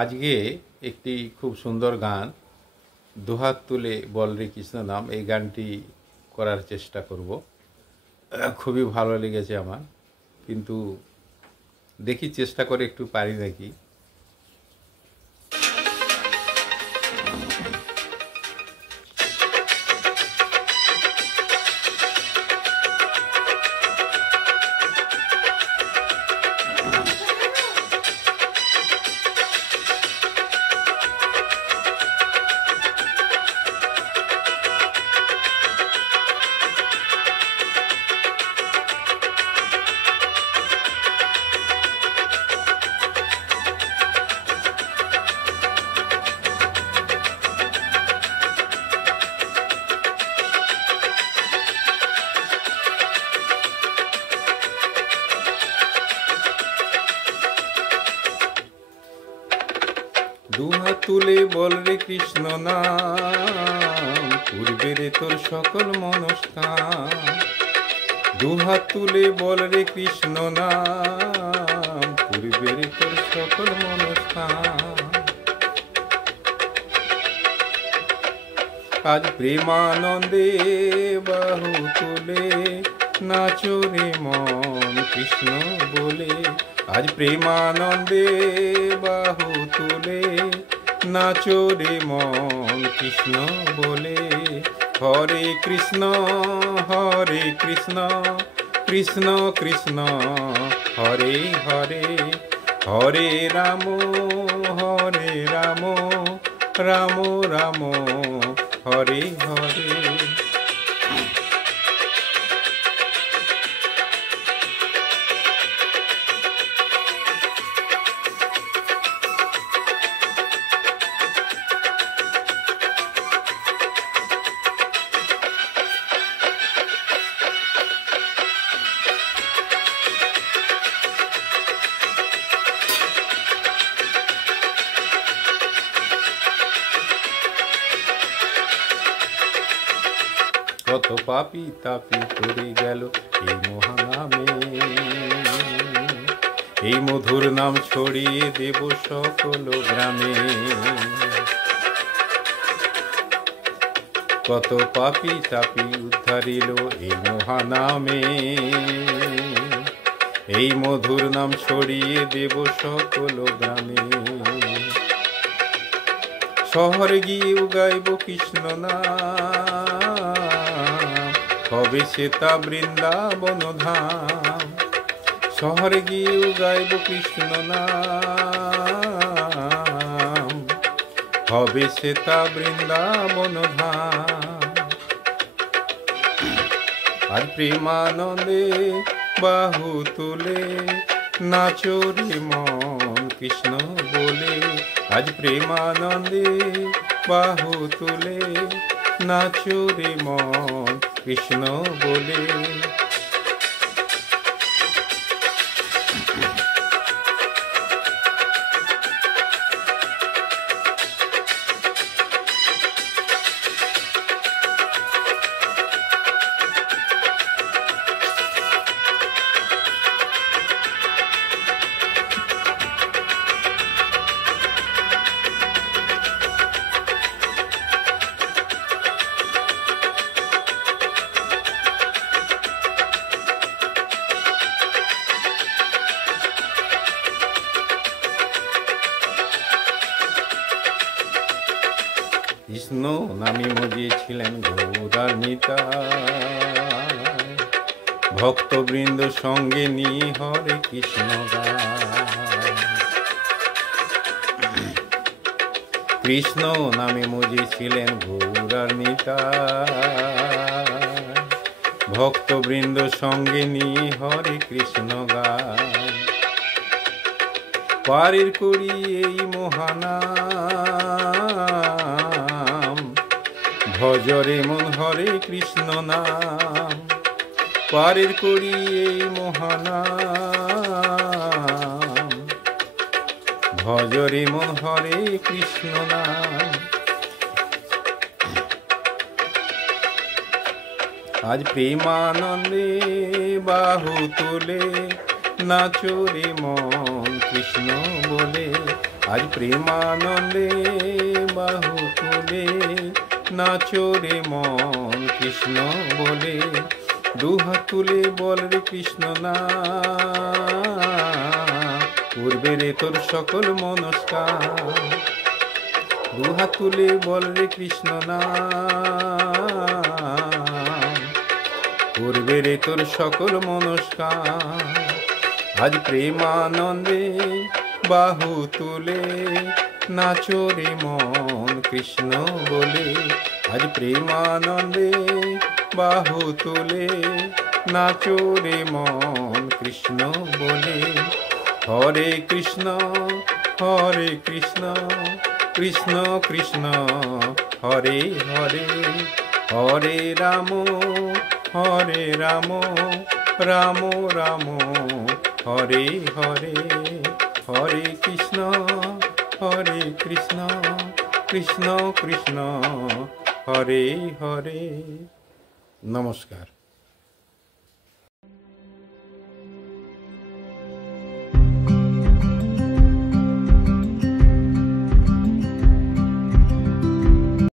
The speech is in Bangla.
আজকে একটি খুব সুন্দর গান দুহাত তুলে বল রে কৃষ্ণ নাম, এই গানটি করার চেষ্টা করব। খুবই ভালো লেগেছে আমার, কিন্তু দেখি চেষ্টা করে একটু পারি নাকি। দুহাত তুলে বল রে কৃষ্ণ নাম, পূর্বের তোর সকল মনস্কাম। দুহাত তুলে বল রে কৃষ্ণ নাম, পূর্বের তোর সকল মনস্কাম। আজ প্রেমানন্দে বাহু তুলে নাচো রে মন কৃষ্ণ বলে। আজ প্রেমানন্দে বাহু তুলে নাচো রে মন কৃষ্ণ বলে। হরে কৃষ্ণ কৃষ্ণ কৃষ্ণ হরে হরে। হরে রাম রাম রাম হরে হরে। কত পাপি তাপি করে গেল এই মহানামে, এই মধুর নাম ছড়িয়ে দেব সকল গ্রামে। কত পাপি তাপি উদ্ধারিল এই মহানামে, এই মধুর নাম ছড়িয়ে দেব সকল গ্রামে। শহরে গিয়েও গাইব কৃষ্ণ নাম, হবে সে তা বৃন্দাবন ধাম। শহরে গিয়েও গাইব কৃষ্ণ নাম, হবে সে তা বৃন্দাবন ধাম। আর প্রেমানন্দে বাহু তুলে নাচো রে মন কৃষ্ণ বলে। আজ প্রেমানন্দে বাহু তুলে নাচো রে মন কৃষ্ণ বলে। কৃষ্ণ নামে মজিয়েছিলেন গৌরার নিতাই, ভক্তবৃন্দ সঙ্গে নিয়ে হরে কৃষ্ণ গায়। কৃষ্ণ নামে মজিয়েছিলেন গৌরার নিতাই, ভক্তবৃন্দ সঙ্গে নিয়ে হরে কৃষ্ণ গায়। পারের করি এই মহানাম, ভজরে মন হরে কৃষ্ণ নাম। পারের করি এই মহানাম, ভজরে মন হরে কৃষ্ণ নাম। আজ প্রেমানন্দে বাহু তুলে নাচো রে মন কৃষ্ণ বলে। আজ প্রেমানন্দে বাহু তুলে নাচো রে মন কৃষ্ণ বলে, দুহাত তুলে বল রে কৃষ্ণ নাম, করবে রে তোর সকল মনস্কার। দুহাত তুলে বল রে কৃষ্ণ নাম, করবে রে তোর সকল মনস্কার। আজ প্রেমানন্দে বাহু তুলে নাচো রে মন কৃষ্ণ বলে, আজ প্রেমানন্দে বাহু তুলে নাচো রে মন কৃষ্ণ বলে। হরে কৃষ্ণ কৃষ্ণ কৃষ্ণ হরে হরে, হরে রাম রাম রাম হরে হরে, হরে কৃষ্ণ কৃষ্ণ কৃষ্ণ হরে হরে। নমস্কার।